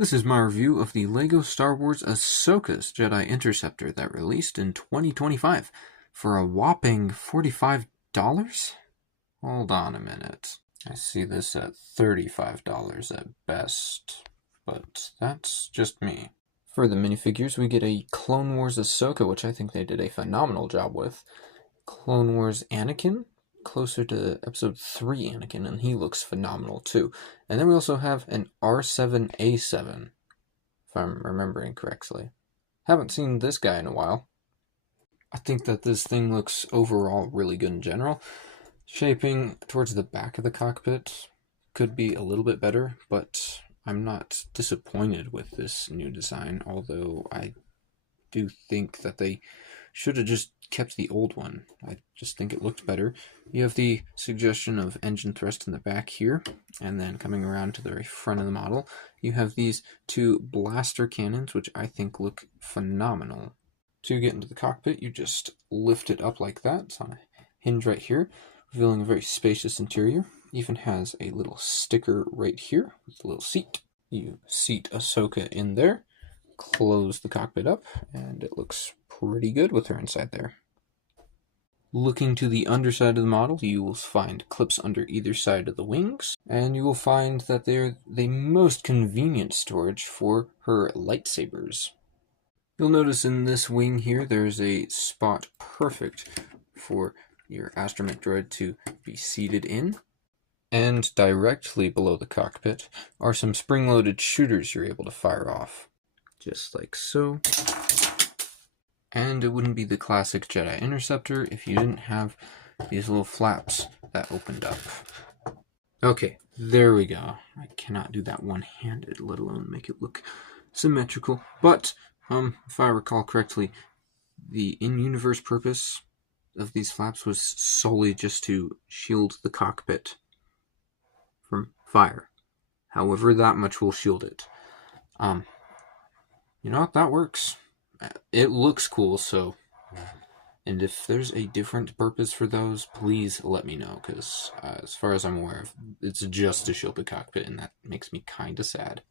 This is my review of the LEGO Star Wars Ahsoka's Jedi Interceptor that released in 2025 for a whopping $45? Hold on a minute. I see this at $35 at best, but that's just me. For the minifigures, we get a Clone Wars Ahsoka, which I think they did a phenomenal job with. Clone Wars Anakin, closer to episode 3 Anakin, and he looks phenomenal too. And then we also have an R7A7, if I'm remembering correctly. Haven't seen this guy in a while. I think that this thing looks overall really good in general. Shaping towards the back of the cockpit could be a little bit better, but I'm not disappointed with this new design, although I do think that they should have just kept the old one. I just think it looked better. You have the suggestion of engine thrust in the back here, and then coming around to the very front of the model, you have these two blaster cannons, which I think look phenomenal. To get into the cockpit, you just lift it up like that. It's on a hinge right here, revealing a very spacious interior. Even has a little sticker right here with a little seat. You seat Ahsoka in there, close the cockpit up, and it looks pretty good with her inside there. Looking to the underside of the model, you will find clips under either side of the wings, and you will find that they're the most convenient storage for her lightsabers. You'll notice in this wing here, there's a spot perfect for your astromech droid to be seated in. And directly below the cockpit are some spring-loaded shooters you're able to fire off. Just like so. And it wouldn't be the classic Jedi Interceptor if you didn't have these little flaps that opened up. Okay, there we go. I cannot do that one-handed, let alone make it look symmetrical. But, if I recall correctly, the in-universe purpose of these flaps was solely just to shield the cockpit from fire. However, that much will shield it. You know what? That works. It looks cool, so... And if there's a different purpose for those, please let me know, because as far as I'm aware, it's just to shield the cockpit, and that makes me kinda sad.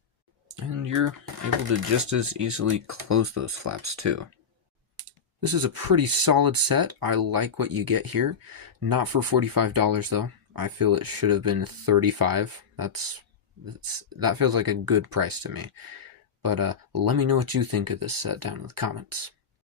And you're able to just as easily close those flaps, too. This is a pretty solid set. I like what you get here. Not for $45, though. I feel it should have been $35. That feels like a good price to me. But let me know what you think of this set down in the comments.